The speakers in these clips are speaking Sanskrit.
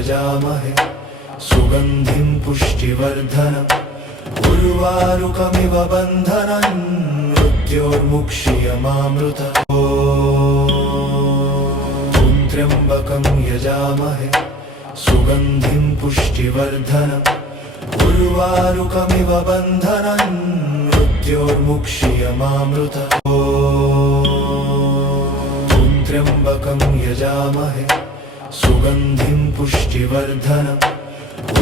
यजामहे सुगन्धिं पुष्टिवर्धनम् उर्वारुकमिव बन्धनम् मृत्योर्मुक्षीयमामृतम् ॐ त्र्यम्बकं यजामहे सुगन्धिं पुष्टिवर्धनम् उर्वारुकमिव बन्धनम् मृत्योर्मुक्षीयमामृतम् ॐ त्र्यम्बकं यजामहे सुगन्धिं पुष्टिवर्धनम्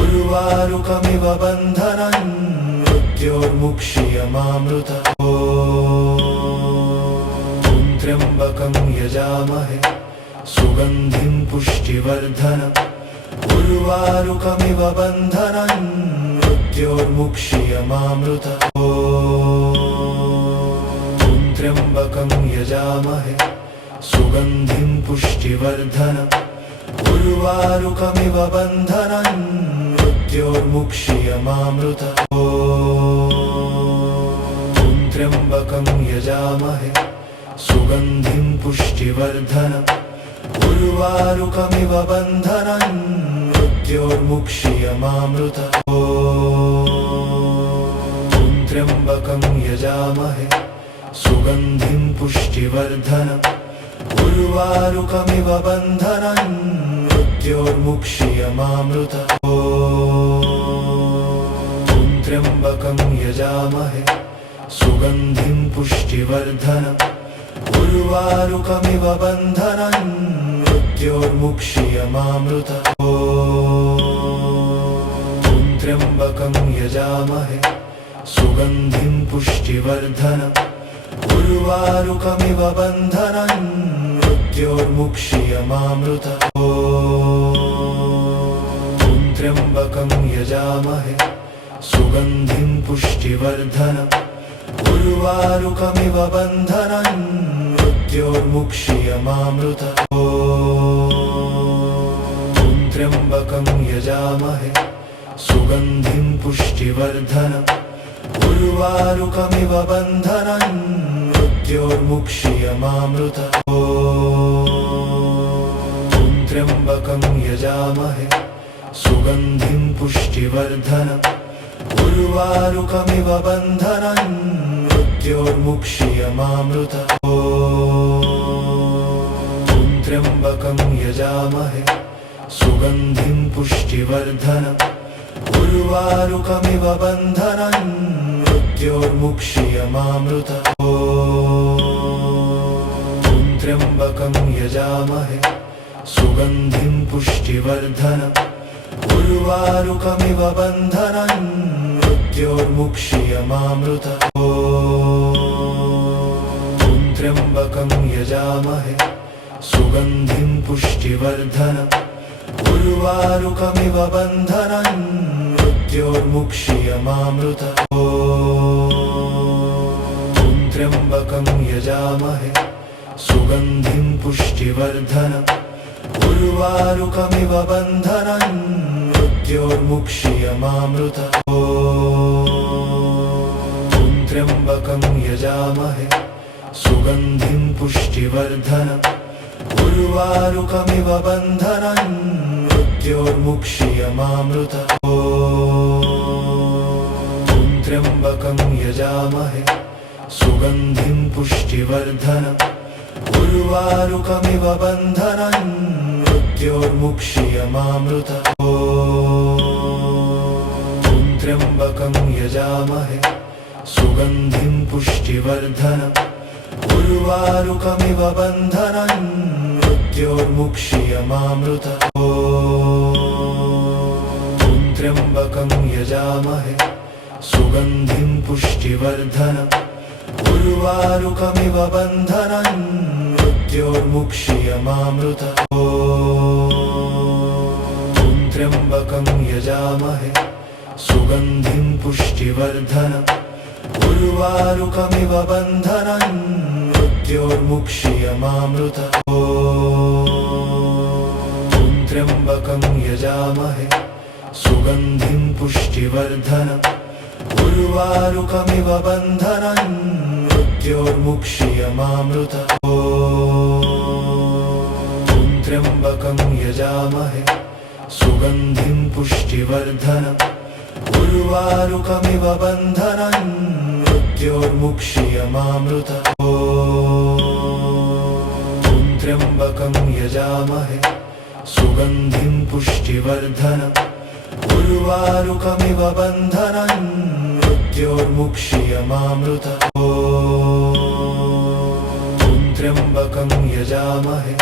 उर्वारुकमिव बन्धनम् मृत्योर्मुक्षीयमामृतम् ॐ त्र्यम्बकं यजामहे सुगन्धिं पुष्टिवर्धनम् उर्वारुकमिव बन्धनम् मृत्योर्मुक्षीयमामृतम् ॐ त्र्यम्बकं यजामहे सुगन्धिं पुष्टिवर्धनम् उर्वारुकमिव बन्धनम् मृत्योर्मुक्षीयमामृतम् ॐ त्र्यम्बकं यजामहे सुगन्धिं पुष्टिवर्धनम् उर्वारुकमिव बन्धनम् मृत्योर्मुक्षीयमामृतम् ॐ त्र्यम्बकं यजामहे सुगन्धिं पुष्टिवर्धनम् उर्वारुकमिव बन्धनम् मृत्योर्मुक्षीयमामृतम् ॐ त्र्यम्बकं यजामहे सुगन्धिं पुष्टिवर्धनम् उर्वारुकमिव बन्धनम् मृत्योर्मुक्षीयमामृतम् ॐ त्र्यम्बकं यजामहे सुगन्धिं पुष्टिवर्धनम् उर्वारुकमिव बन्धनम् मृत्योर्मुक्षीयमामृतम् ॐ त्र्यम्बकं यजामहे सुगन्धिं पुष्टिवर्धनम् उर्वारुकमिव बन्धनम् मृत्योर्मुक्षीयमामृतम् ॐ त्र्यम्बकं यजामहे सुगन्धिं पुष्टिवर्धनम् उर्वारुकमिव बन्धनम् मृत्योर्मुक्षीयमामृतम् ॐ त्र्यम्बकं यजामहे सुगन्धिं पुष्टिवर्धनम् उर्वारुकमिव बन्धनम् मृत्योर्मुक्षीयमामृतम् ॐ त्र्यम्बकं यजामहे सुगन्धिं पुष्टिवर्धनम् उर्वारुकमिव बन्धनम् मृत्योर्मुक्षीयमामृतम् ॐ त्र्यम्बकं यजामहे सुगन्धिं पुष्टिवर्धनम् उर्वारुकमिव बन्धनम् मृत्योर्मुक्षीयमामृतम् ॐ त्र्यम्बकं यजामहे सुगन्धिं पुष्टिवर्धनम् उर्वारुकमिव बन्धनम् मृत्योर्मुक्षीयमामृतम् ॐ त्र्यम्बकं यजामहे सुगन्धिं पुष्टिवर्धनम् उर्वारुकमिव बन्धनम् मृत्योर्मुक्षीयमामृतम् ॐ त्र्यम्बकं यजामहे सुगन्धिं पुष्टिवर्धनम् उर्वारुकमिव बन्धनम् मृत्योर्मुक्षीयमामृतम् ॐ त्र्यम्बकं यजामहे सुगन्धिं पुष्टिवर्धनम् उर्वारुकमिव बन्धनम् मृत्योर्मुक्षीयमामृतम् ॐ त्र्यम्बकं यजामहे सुगन्धिं पुष्टिवर्धनम् उर्वारुकमिव बन्धनम् मृत्योर्मुक्षीयमामृतम् ॐ त्र्यम्बकं यजामहे सुगन्धिं पुष्टिवर्धनम् उर्वारुकमिव बन्धनम् मृत्योर्मुक्षीयमामृतम् ॐ त्र्यम्बकं यजामहे सुगन्धिं पुष्टिवर्धनम् उर्वारुकमिव बन्धनम् मृत्योर्मुक्षीयमामृतम् ॐ त्र्यम्बकं यजामहे सुगन्धिं पुष्टिवर्धनम् उर्वारुकमिव बन्धनम् मृत्योर्मुक्षीयमामृतम् ॐ त्र्यम्बकं यजामहे सुगन्धिं पुष्टिवर्धनम् उर्वारुकमिव बन्धनम् मृत्योर्मुक्षीयमामृतम् ॐ त्र्यम्बकं यजामहे सुगन्धिं पुष्टिवर्धनम् उर्वारुकमिव बन्धनम् मृत्योर्मुक्षीयमामृतम् ॐ त्र्यम्बकं यजामहे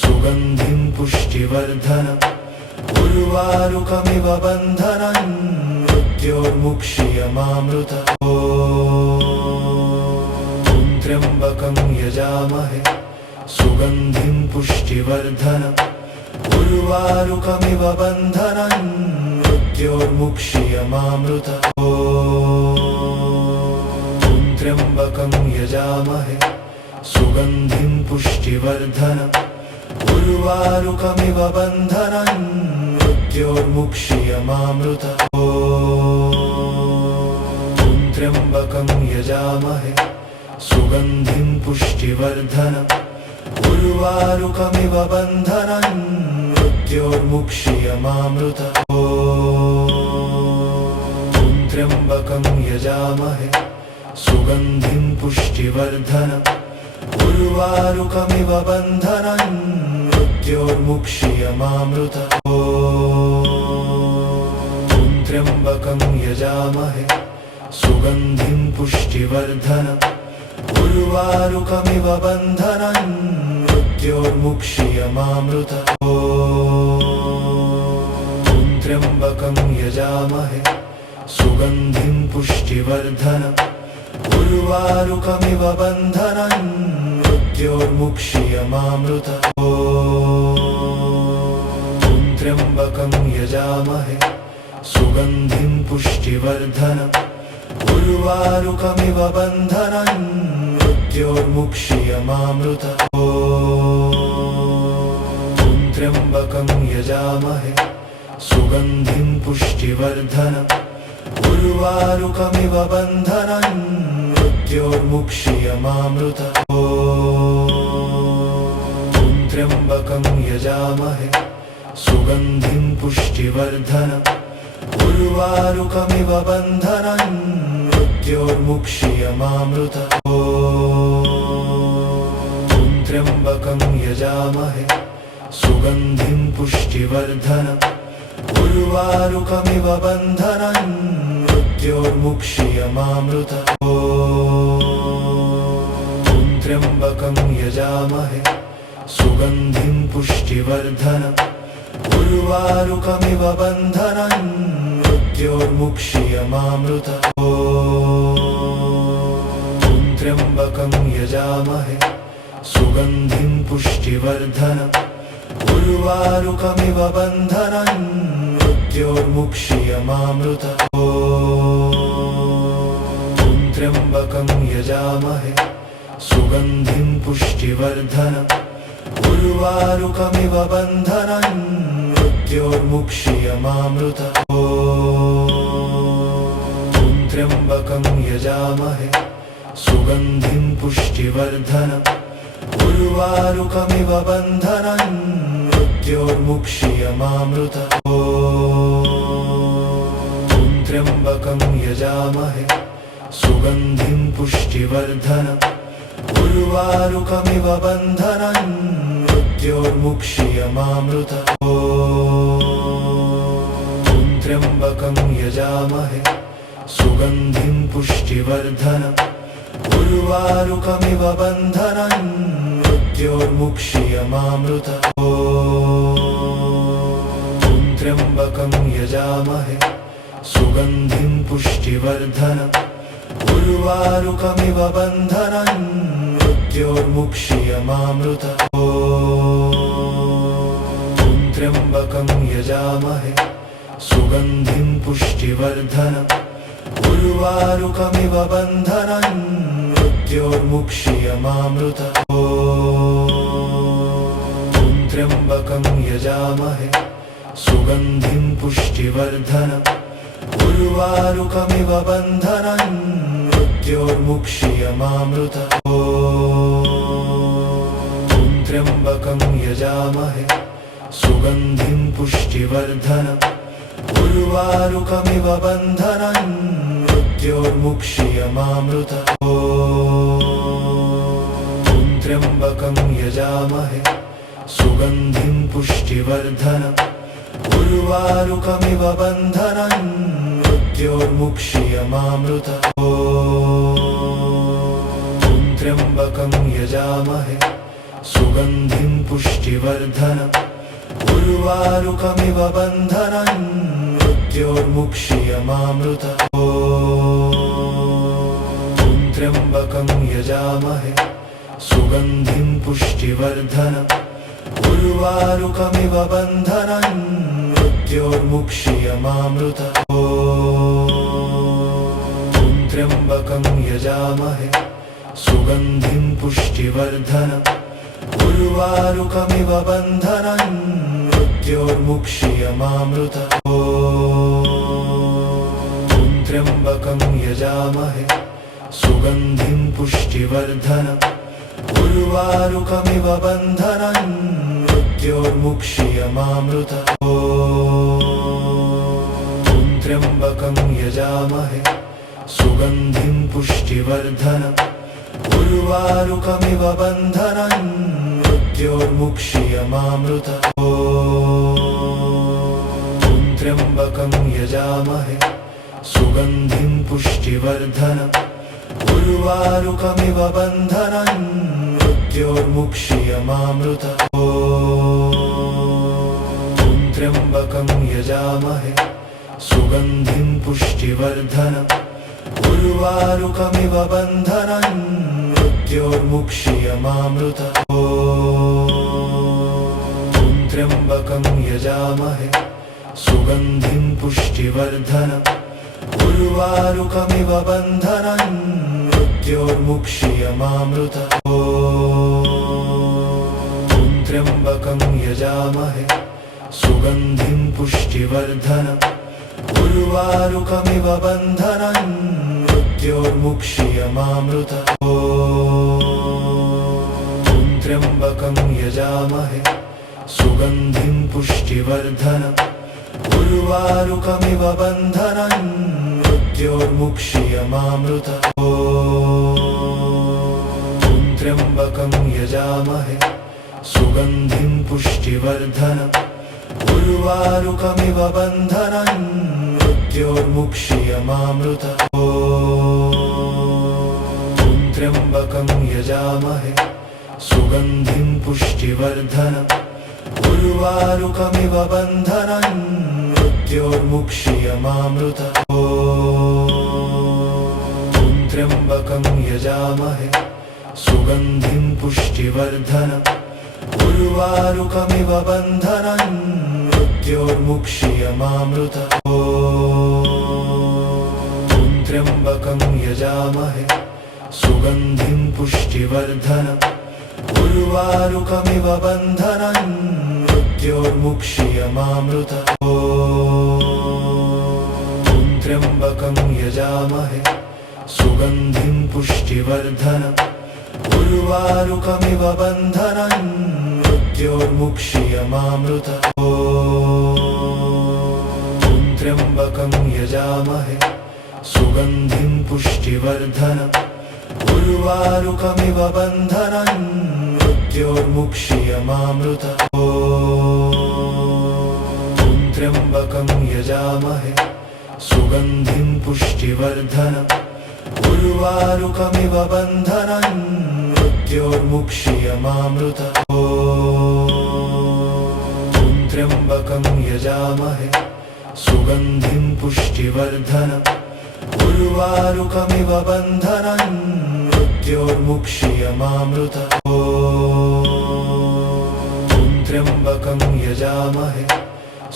सुगन्धिं पुष्टिवर्धनम् उर्वारुकमिव बन्धनम् मृत्योर्मुक्षीयमामृतम् ॐ त्र्यम्बकं यजामहे सुगन्धिं पुष्टिवर्धनम् उर्वारुकमिव बन्धनम् मृत्योर्मुक्षीयमामृतम् ॐ त्र्यम्बकं यजामहे सुगन्धिं पुष्टिवर्धनम् उर्वारुकमिव बन्धनम् मृत्योर्मुक्षीयमामृतम् ॐ त्र्यम्बकं यजामहे सुगन्धिं पुष्टिवर्धनम् उर्वारुकमिव बन्धनम् मृत्योर्मुक्षीयमामृतम् ॐ त्र्यम्बकं यजामहे सुगन्धिं पुष्टिवर्धनम् उर्वारुकमिव बन्धनम् मृत्योर्मुक्षीयमामृतम् ॐ त्र्यम्बकं यजामहे सुगन्धिं पुष्टिवर्धनम् उर्वारुकमिव बन्धनम् मृत्योर्मुक्षीयमामृतम् ॐ त्र्यम्बकं यजामहे सुगन्धिं पुष्टिवर्धनम् उर्वारुकमिव बन्धनम् मृत्योर्मुक्षीयमामृतम् ॐ त्र्यम्बकं यजामहे सुगन्धिं पुष्टिवर्धनम् उर्वारुकमिव बन्धनम् मृत्योर्मुक्षीयमामृतम् ॐ त्र्यम्बकं यजामहे सुगन्धिं पुष्टिवर्धनम् उर्वारुकमिव बन्धनम् मृत्योर्मुक्षीयमामृतम् ॐ त्र्यम्बकं यजामहे सुगन्धिं पुष्टिवर्धनम् उर्वारुकमिव बन्धनम् मृत्योर्मुक्षीयमामृतम् ॐ त्र्यम्बकं यजामहे सुगन्धिं पुष्टिवर्धनम् उर्वारुकमिव बन्धनम् मृत्योर्मुक्षीयमामृतम् ॐ त्र्यम्बकं यजामहे सुगन्धिं पुष्टिवर्धनम् उर्वारुकमिव बन्धनम् मृत्योर्मुक्षीयमामृतम् ॐ त्र्यम्बकं यजामहे सुगन्धिं पुष्टिवर्धनम् उर्वारुकमिव बन्धनम् मृत्योर्मुक्षीयमामृतम् ॐ त्र्यम्बकं यजामहे सुगन्धिं पुष्टिवर्धनम् उर्वारुकमिव बन्धनम् मृत्योर्मुक्षीयमामृतम् ॐ त्र्यम्बकं यजामहे सुगन्धिं पुष्टिवर्धनम् उर्वारुकमिव बन्धनम् मृत्योर्मुक्षीयमामृतम् ॐ त्र्यम्बकं यजामहे सुगन्धिं पुष्टिवर्धनम् उर्वारुकमिव बन्धनम् मृत्योर्मुक्षीयमामृतम् ॐ त्र्यम्बकं यजामहे सुगन्धिं पुष्टिवर्धनम् उर्वारुकमिव बन्धनम् मृत्योर्मुक्षीयमामृतम् ॐ त्र्यम्बकं यजामहे सुगन्धिं पुष्टिवर्धनम् उर्वारुकमिव बन्धनम् मृत्योर्मुक्षीयमामृतम् ॐ त्र्यम्बकं यजामहे सुगन्धिं पुष्टिवर्धनम् उर्वारुकमिव बन्धनम् मृत्योर्मुक्षीयमामृतम् ॐ त्र्यम्बकं यजामहे सुगन्धिं पुष्टिवर्धनम् उर्वारुकमिव बन्धनम् मृत्योर्मुक्षीयमामृतम् ॐ त्र्यम्बकं यजामहे सुगन्धिं पुष्टिवर्धनम् उर्वारुकमिव बन्धनं मृत्योर्मुक्षीयमामृतम् ॐ त्र्यम्बकं यजामहे सुगन्धिं पुष्टिवर्धनम् उर्वारुकमिव बन्धनं मृत्योर्मुक्षीयमामृतम् ॐ त्र्यम्बकं यजामहे सुगन्धिं पुष्टिवर्धनम् उर्वारुकमिव बन्धनं मृत्योर्मुक्षीयमामृतम् ॐ त्र्यम्बकं यजामहे सुगन्धिं पुष्टिवर्धनम् उर्वारुकमिव बन्धनं मृत्योर्मुक्षीयमामृतम् ॐ त्र्यम्बकं यजामहे सुगन्धिं पुष्टिवर्धनम् उर्वारुकमिव बन्धनं मृत्योर्मुक्षीयमामृतम् ॐ त्र्यम्बकं यजामहे सुगन्धिं पुष्टिवर्धनम् उर्वारुकमिव बन्धनं मृत्योर्मुक्षीयमामृतम् ॐ त्र्यम्बकं यजामहे सुगन्धिं पुष्टिवर्धनम् उर्वारुकमिव बन्धनं मृत्योर्मुक्षीयमामृतम् ॐ त्र्यम्बकं यजामहे सुगन्धिं पुष्टिवर्धनम् उर्वारुकमिव बन्धनं मृत्योर्मुक्षीयमामृतम् ॐ त्र्यम्बकं यजामहे सुगन्धिं पुष्टिवर्धनम् उर्वारुकमिव बन्धनं मृत्योर्मुक्षीयमामृतम् ॐ त्र्यम्बकं यजामहे सुगन्धिं पुष्टिवर्धनम् उर्वारुकमिव बन्धनं मृत्योर्मुक्षीयमामृतम् ॐ त्र्यम्बकं यजामहे सुगन्धिं पुष्टिवर्धनम् उर्वारुकमिव बन्धनं मृत्योर्मुक्षीयमामृतम् ॐ त्र्यम्बकं यजामहे सुगन्धिं पुष्टिवर्धनम् उर्वारुकमिव बन्धनं मृत्योर्मुक्षीयमामृतम् ॐ त्र्यम्बकं यजामहे सुगन्धिं पुष्टिवर्धनम् उर्वारुकमिव बन्धनं मृत्योर्मुक्षीयमामृतम् ॐ त्र्यम्बकं यजामहे सुगन्धिं पुष्टिवर्धनम् उर्वारुकमिव बन्धनं मृत्योर्मुक्षीयमामृतम् ॐ त्र्यम्बकं यजामहे सुगन्धिं पुष्टिवर्धनम् उर्वारुकमिव बन्धनं मृत्योर्मुक्षीयमामृतम् ॐ त्र्यम्बकं यजामहे सुगन्धिं पुष्टिवर्धनम् उर्वारुकमिव बन्धनं मृत्योर्मुक्षीयमामृतम् ॐ त्र्यम्बकं यजामहे सुगन्धिं पुष्टिवर्धनम् उर्वारुकमिव बन्धनं मृत्योर्मुक्षीयमामृतम् ॐ त्र्यम्बकं यजामहे सुगन्धिं पुष्टिवर्धनम् उर्वारुकमिव बन्धनं मृत्योर्मुक्षीयमामृतम् ॐ त्र्यम्बकं यजामहे सुगन्धिं पुष्टिवर्धनम् उर्वारुकमिव बन्धनं मृत्योर्मुक्षीयमामृतम् ॐ त्र्यम्बकं यजामहे सुगन्धिं पुष्टिवर्धनम् उर्वारुकमिव बन्धनं मृत्योर्मुक्षीयमामृतम् ॐ त्र्यम्बकं यजामहे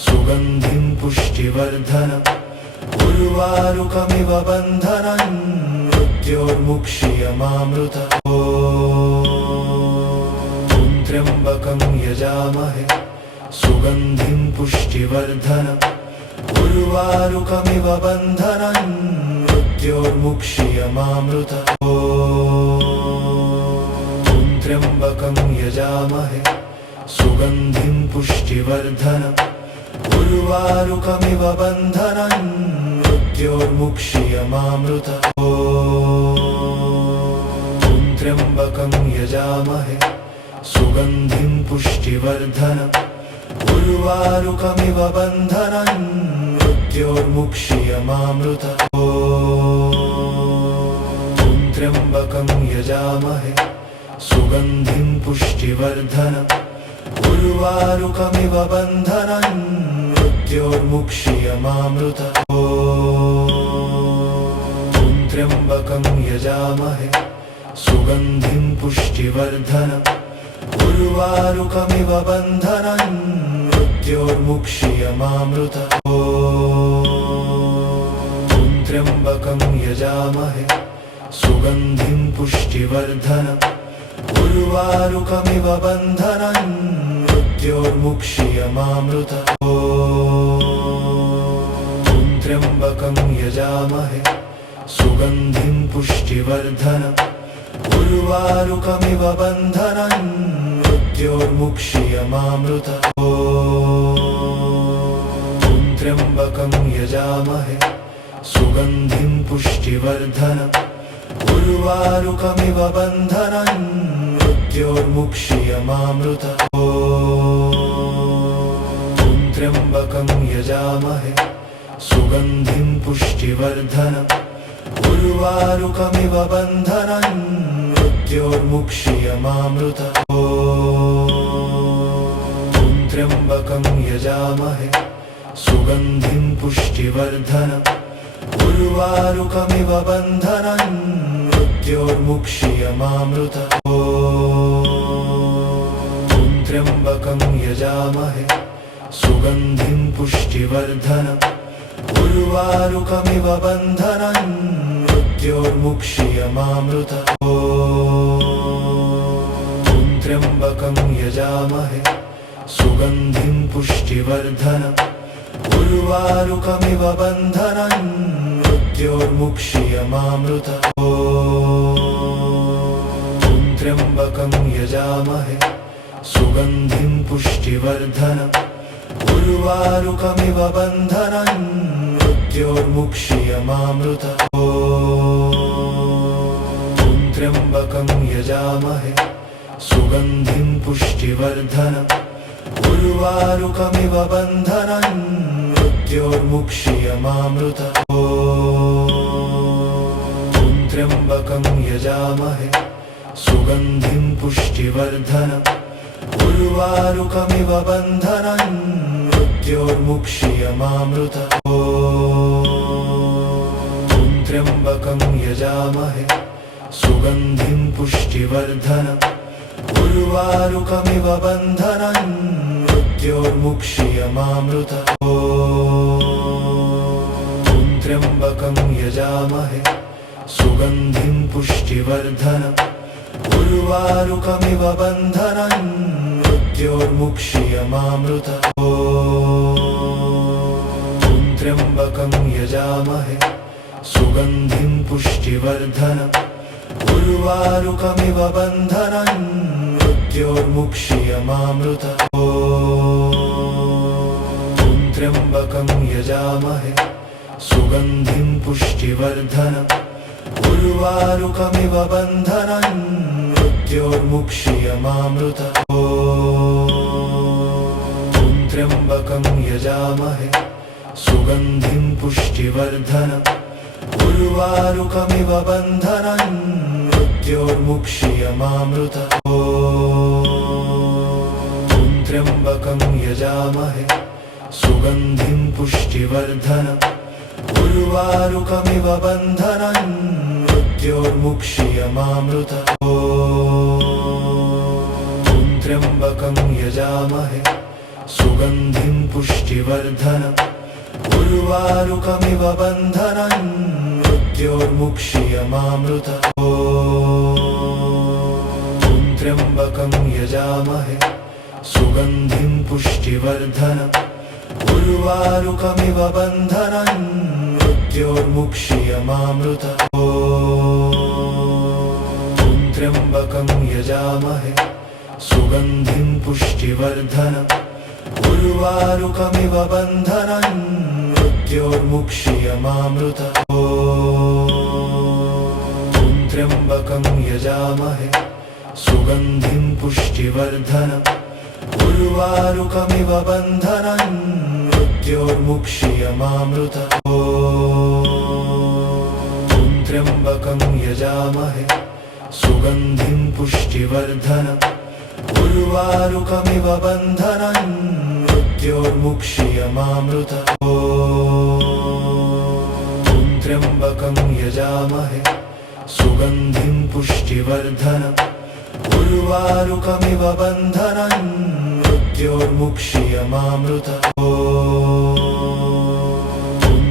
सुगन्धिं पुष्टिवर्धनम् उर्वारुकमिव बन्धनं मृत्योर्मुक्षीयमामृतम् ॐ त्र्यम्बकं यजामहे सुगन्धिं पुष्टिवर्धनम् उर्वारुकमिव बन्धनं मृत्योर्मुक्षीयमामृतम् ॐ त्र्यम्बकं यजामहे सुगन्धिं पुष्टिवर्धनम् उर्वारुकमिव बन्धनं मृत्योर्मुक्षीयमामृतम् ॐ त्र्यम्बकं यजामहे सुगन्धिं पुष्टिवर्धनम् उर्वारुकमिव बन्धनं मृत्योर्मुक्षीयमामृतम् ॐ त्र्यम्बकं यजामहे सुगन्धिं पुष्टिवर्धनम् उर्वारुकमिव बन्धनं मृत्योर्मुक्षीयमामृतम् ॐ त्र्यम्बकं यजामहे सुगन्धिं पुष्टिवर्धनम् उर्वारुकमिव बन्धनं मृत्योर्मुक्षीयमामृतम् ॐ त्र्यम्बकं यजामहे सुगन्धिं पुष्टिवर्धनम् उर्वारुकमिव बन्धनं मृत्योर्मुक्षीयमामृतम् ॐ त्र्यम्बकं यजामहे सुगन्धिं पुष्टिवर्धनम् उर्वारुकमिव बन्धनं मृत्योर्मुक्षीयमामृतम् ॐ त्र्यम्बकं यजामहे सुगन्धिं पुष्टिवर्धनम् उर्वारुकमिव बन्धनं मृत्योर्मुक्षीयमामृतम् ॐ त्र्यम्बकं यजामहे सुगन्धिं पुष्टिवर्धनम् उर्वारुकमिव बन्धनं मृत्योर्मुक्षीयमामृतम् ॐ त्र्यम्बकं यजामहे सुगन्धिं पुष्टिवर्धनम् उर्वारुकमिव बन्धनं मृत्योर्मुक्षीयमामृतम् ॐ त्र्यम्बकं यजामहे सुगन्धिं पुष्टिवर्धनम् उर्वारुकमिव बन्धनं मृत्योर्मुक्षीयमामृतम् ॐ त्र्यम्बकं यजामहे सुगन्धिं पुष्टिवर्धनम् उर्वारुकमिव बन्धनं मृत्योर्मुक्षीयमामृतम् ॐ त्र्यम्बकं यजामहे सुगन्धिं पुष्टिवर्धनम् उर्वारुकमिव बन्धनं मृत्योर्मुक्षीयमामृतम् ॐ त्र्यम्बकं यजामहे सुगन्धिं पुष्टिवर्धनम् उर्वारुकमिव बन्धनं मृत्योर्मुक्षीयमामृतम् ॐ त्र्यम्बकं यजामहे सुगन्धिं पुष्टिवर्धनम् उर्वारुकमिव बन्धनं मृत्योर्मुक्षीयमामृतम् ॐ त्र्यम्बकं यजामहे सुगन्धिं पुष्टिवर्धनम् उर्वारुकमिव बन्धनं मृत्योर्मुक्षीयमामृतम् ॐ त्र्यम्बकं यजामहे सुगन्धिं पुष्टिवर्धनम् उर्वारुकमिव बन्धनं मृत्योर्मुक्षीयमामृतम् ॐ त्र्यम्बकं यजामहे सुगन्धिं पुष्टिवर्धनम् उर्वारुकमिव बन्धनं मृत्योर्मुक्षीयमामृतम् ॐ त्र्यम्बकं यजामहे सुगन्धिं पुष्टिवर्धनम् उर्वारुकमिव बन्धनं मृत्योर्मुक्षीयमामृतम् ॐ त्र्यम्बकं यजामहे सुगन्धिं पुष्टिवर्धनम् उर्वारुकमिव बन्धनं मृत्योर्मुक्षीयमामृतम् ॐ त्र्यम्बकं यजामहे सुगन्धिं पुष्टिवर्धनम् उर्वारुकमिव बन्धनं मृत्योर्मुक्षीयमामृतम् ॐ त्र्यम्बकं यजामहे सुगन्धिं पुष्टिवर्धनम् उर्वारुकमिव बन्धनं मृत्योर्मुक्षीयमामृतम् ॐ त्र्यम्बकं यजामहे सुगन्धिं पुष्टिवर्धनम् उर्वारुकमिव बन्धनं मृत्योर्मुक्षीयमामृतम् ॐ त्र्यम्बकं यजामहे सुगन्धिं पुष्टिवर्धनम् उर्वारुकमिव बन्धनं मृत्योर्मुक्षीयमामृतम् ॐ त्र्यम्बकं यजामहे सुगन्धिं पुष्टिवर्धनम् उर्वारुकमिव बन्धनं मृत्योर्मुक्षीयमामृतम् ॐ त्र्यम्बकं यजामहे सुगन्धिं पुष्टिवर्धनम् उर्वारुकमिव बन्धनं मृत्योर्मुक्षीयमामृतम् ॐ त्र्यम्बकं यजामहे सुगन्धिं पुष्टिवर्धनम् उर्वारुकमिव बन्धनं मृत्योर्मुक्षीयमामृतम् ॐ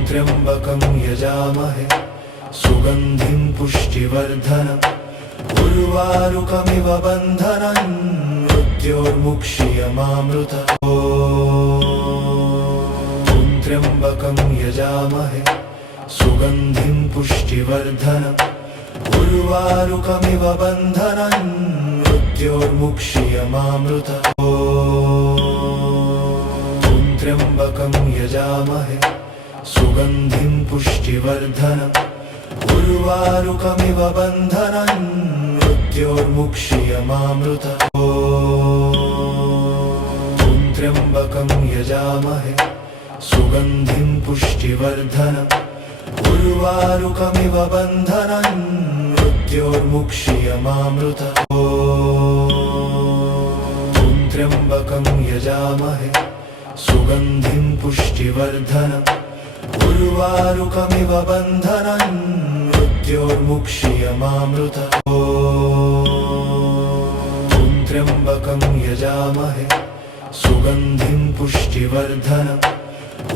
त्र्यम्बकं यजामहे सुगन्धिं पुष्टिवर्धनम् उर्वारुकमिव बन्धनं मृत्योर्मुक्षीयमामृतम् ॐ त्र्यम्बकं यजामहे सुगन्धिं पुष्टिवर्धनम् उर्वारुकमिव बन्धनं मृत्योर्मुक्षीयमामृतम् ॐ त्र्यम्बकं यजामहे सुगन्धिं पुष्टिवर्धनम् उर्वारुकमिव बन्धनं मृत्योर्मुक्षीयमामृतम् ॐ त्र्यम्बकं यजामहे सुगन्धिं पुष्टिवर्धनम् उर्वारुकमिव बन्धनं मृत्योर्मुक्षीयमामृतम् ॐ त्र्यम्बकं यजामहे सुगन्धिं पुष्टिवर्धनम् उर्वारुकमिव बन्धनं मृत्योर्मुक्षीयमामृतम् ॐ त्र्यम्बकं यजामहे सुगन्धिं पुष्टिवर्धनम्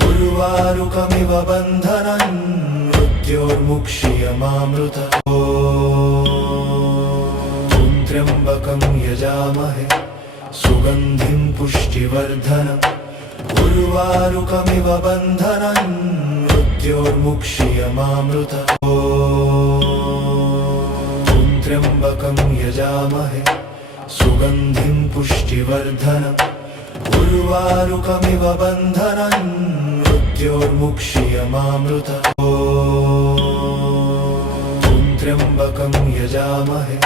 उर्वारुकमिव बन्धनं मृत्योर्मुक्षीयमामृतम् ॐ त्र्यम्बकं यजामहे सुगन्धिं पुष्टिवर्धनम् उर्वारुकमिव बन्धनं मृत्योर्मुक्षीयमामृतम् ॐ त्र्यम्बकं यजामहे सुगन्धिं पुष्टिवर्धनम् उर्वारुकमिव बन्धनं मृत्योर्मुक्षीयमामृतम् ॐ त्र्यम्बकं यजामहे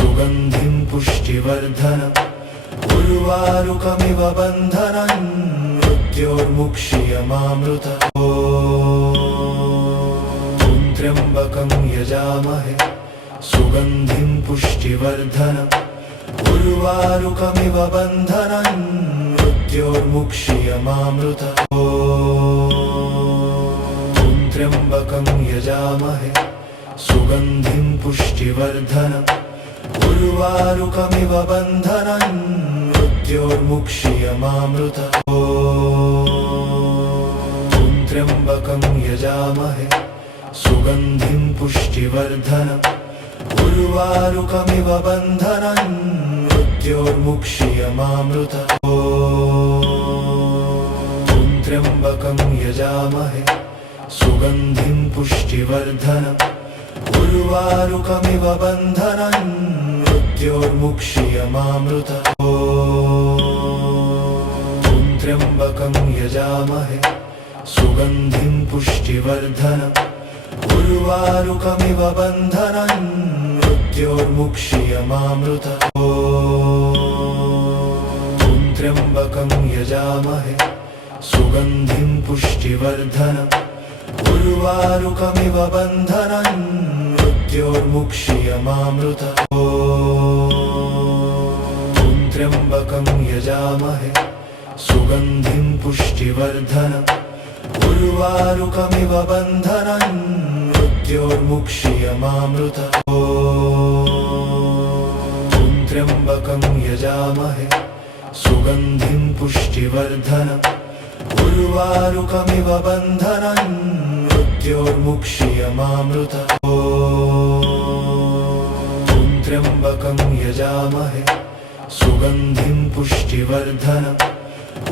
सुगन्धिं पुष्टिवर्धनम् उर्वारुकमिव बन्धनं मृत्योर्मुक्षीयमामृतम् ॐ त्र्यम्बकं यजामहे सुगन्धिं पुष्टिवर्धनम् उर्वारुकमिव बन्धनं मृत्योर्मुक्षीयमामृतम् ॐ त्र्यम्बकं यजामहे सुगन्धिं पुष्टिवर्धनम् उर्वारुकमिव बन्धनं मृत्योर्मुक्षीयमामृतम् ॐ त्र्यम्बकं यजामहे सुगन्धिं पुष्टिवर्धनम् उर्वारुकमिव बन्धनं मृत्योर्मुक्षीयमामृतम् ॐ त्र्यम्बकं यजामहे सुगन्धिं पुष्टिवर्धनम् उर्वारुकमिव बन्धनं मृत्योर्मुक्षीयमामृतम् ॐ त्र्यम्बकं यजामहे सुगन्धिं पुष्टिवर्धनम् उर्वारुकमिव बन्धनं मृत्योर्मुक्षीयमामृतम् ॐ त्र्यम्बकं यजामहे सुगन्धिं पुष्टिवर्धनम् उर्वारुकमिव बन्धनं मृत्योर्मुक्षीयमामृतम् ॐ त्र्यम्बकं यजामहे सुगन्धिं पुष्टिवर्धनम् उर्वारुकमिव बन्धनं मृत्योर्मुक्षीयमामृतम् ॐ त्र्यम्बकं यजामहे सुगन्धिं पुष्टिवर्धनम् उर्वारुकमिव बन्धनं मृत्योर्मुक्षीयमामृतम् ॐ त्र्यम्बकं यजामहे सुगन्धिं पुष्टिवर्धनम्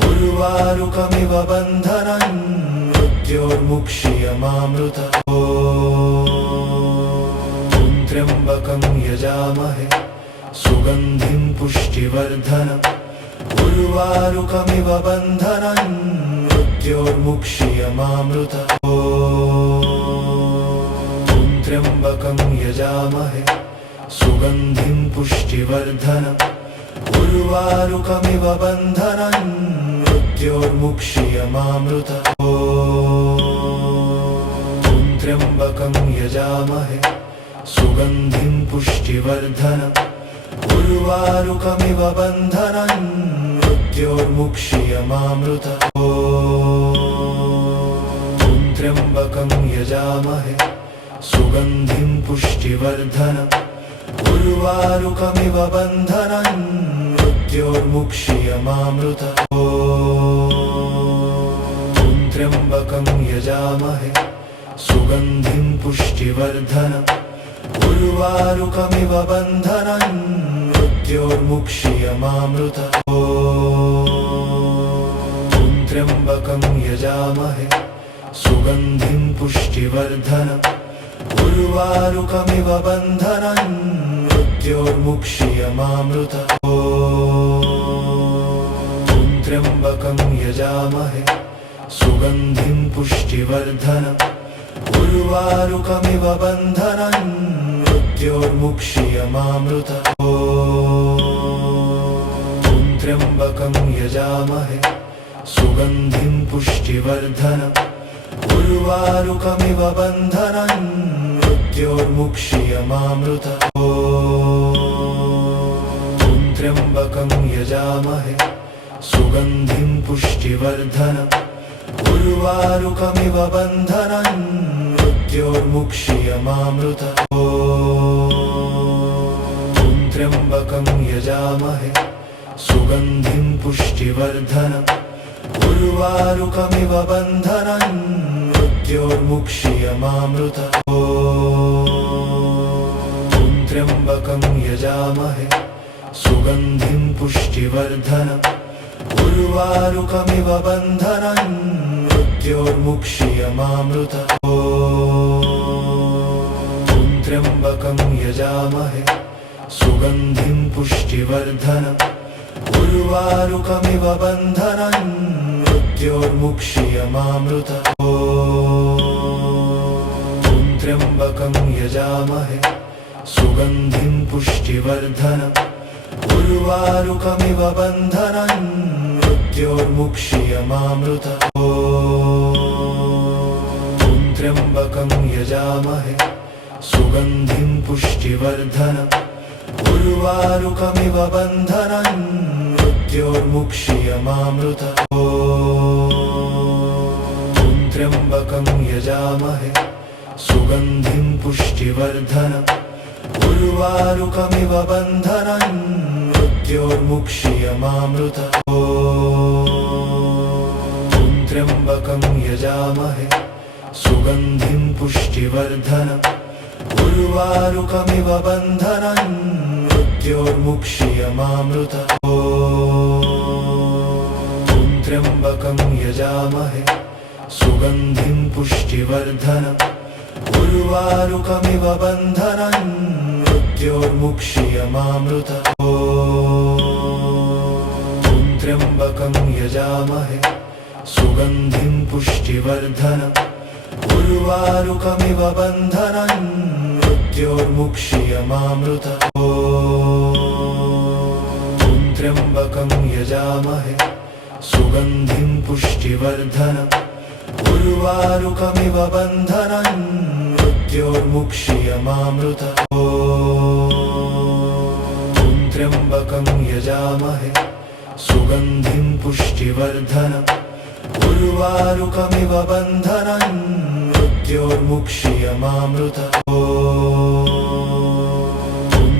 उर्वारुकमिव बन्धनं मृत्योर्मुक्षीयमामृतम् ॐ त्र्यम्बकं यजामहे सुगन्धिं पुष्टिवर्धनम् उर्वारुकमिव बन्धनम् मृत्योर्मुक्षीयमामृतम् ॐ त्र्यम्बकं यजामहे सुगन्धिं पुष्टिवर्धनम् उर्वारुकमिव बन्धनम् मृत्योर्मुक्षीयमामृतम् ॐ त्र्यम्बकं यजामहे सुगन्धिं पुष्टिवर्धनम् उर्वारुकमिव बन्धनम् मृत्योर्मुक्षीयमामृतम् ॐ त्र्यम्बकं यजामहे सुगन्धिं पुष्टिवर्धनम् उर्वारुकमिव बन्धनम् मृत्योर्मुक्षीयमामृतम् ॐ त्र्यम्बकं यजामहे सुगन्धिं पुष्टिवर्धनम् उर्वारुकमिव बन्धनम् मृत्योर्मुक्षीयमामृतम् ॐ त्र्यम्बकं यजामहे सुगन्धिं पुष्टिवर्धनम् उर्वारुकमिव बन्धनम् मृत्योर्मुक्षीयमामृतम् ॐ त्र्यम्बकं यजामहे सुगन्धिं पुष्टिवर्धनम् उर्वारुकमिव बन्धनम् मृत्योर्मुक्षीयमामृतम् ॐ त्र्यम्बकं यजामहे सुगन्धिं पुष्टिवर्धनम् उर्वारुकमिव बन्धनम् मृत्योर्मुक्षीयमामृतम् ॐ त्र्यम्बकं यजामहे सुगन्धिं पुष्टिवर्धनम् उर्वारुकमिव बन्धनम् मृत्योर्मुक्षीयमामृतम् ॐ त्र्यम्बकं यजामहे सुगन्धिं पुष्टिवर्धनम् उर्वारुकमिव बन्धनम् मृत्योर्मुक्षीयमामृतम् ॐ त्र्यम्बकं यजामहे सुगन्धिं पुष्टिवर्धनम् उर्वारुकमिव बन्धनम् मृत्योर्मुक्षीयमामृतम् ॐ त्र्यम्बकं यजामहे सुगन्धिं पुष्टिवर्धनम् उर्वारुकमिव बन्धनम् मृत्योर्मुक्षीयमामृतम् ॐ त्र्यम्बकं यजामहे सुगन्धिं पुष्टिवर्धनम् उर्वारुकमिव बन्धनम् मृत्योर्मुक्षीयमामृतम् ॐ त्र्यम्बकं यजामहे सुगन्धिं पुष्टिवर्धनम् उर्वारुकमिव बन्धनम् मृत्योर्मुक्षीयमामृतम् ॐ त्र्यम्बकं यजामहे सुगन्धिं पुष्टिवर्धनम् उर्वारुकमिव बन्धनम् मृत्योर्मुक्षीयमामृतम् ॐ त्र्यम्बकं यजामहे सुगन्धिं पुष्टिवर्धनम् उर्वारुकमिव बन्धनम् मृत्योर्मुक्षीयमामृतम् ॐ त्र्यम्बकं यजामहे सुगन्धिं पुष्टिवर्धनम् उर्वारुकमिव बन्धनम् मृत्योर्मुक्षीयमामृतम् ॐ त्र्यम्बकं यजामहे सुगन्धिं पुष्टिवर्धनम् उर्वारुकमिव बन्धनम् मृत्योर्मुक्षीयमामृतम् ॐ त्र्यम्बकं यजामहे सुगन्धिं पुष्टिवर्धनम् उर्वारुकमिव बन्धनम् मृत्योर्मुक्षीयमामृतम् ॐ त्र्यम्बकं यजामहे सुगन्धिं पुष्टिवर्धनम् उर्वारुकमिव बन्धनम् मृत्योर्मुक्षीयमामृतम् ॐ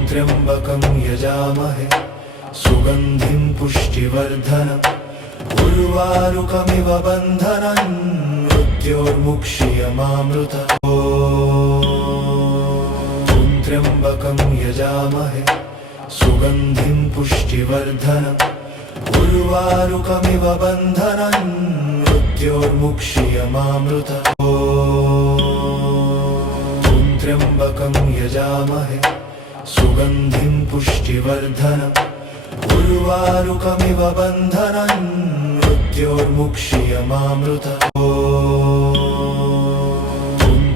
त्र्यम्बकं यजामहे सुगन्धिं पुष्टिवर्धनम् उर्वारुकमिव बन्धनम् मृत्योर्मुक्षीयमामृतम् ॐ त्र्यम्बकं यजामहे सुगन्धिं पुष्टिवर्धनम् उर्वारुकमिव बन्धनम् मृत्योर्मुक्षीयमामृतम् ॐ त्र्यम्बकं यजामहे सुगन्धिं पुष्टिवर्धनम् उर्वारुकमिव बन्धनन् मृत्योर्मुक्षीयमामृतम् ॐ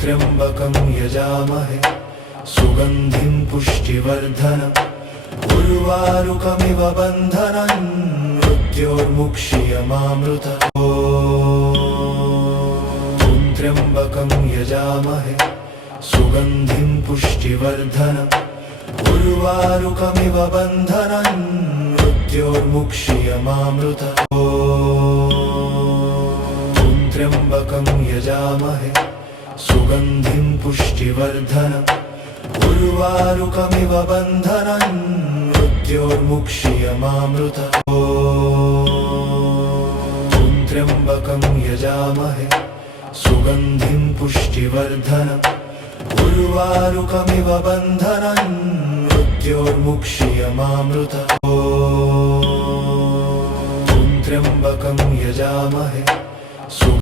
त्र्यम्बकं यजामहे सुगन्धिं पुष्टिवर्धनम् उर्वारुकमिव बन्धनन् मृत्योर्मुक्षीयमामृतम् ॐ त्र्यम्बकं यजामहे सुगन्धिं पुष्टिवर्धनम् उर्वारुकमिव बन्धनन् मृत्योर्मुक्षीयमामृतम् ॐ त्र्यम्बकं यजामहे सुगन्धिं पुष्टिवर्धनम् उर्वारुकमिव बन्धनन् मृत्योर्मुक्षीयमामृतम् ॐ त्र्यम्बकं यजामहे सुगन्धिं पुष्टिवर्धनम् उर्वारुकमिव बन्धनन् मृत्योर्मुक्षीयमामृतम् ॐ त्र्यम्बकं यजामहे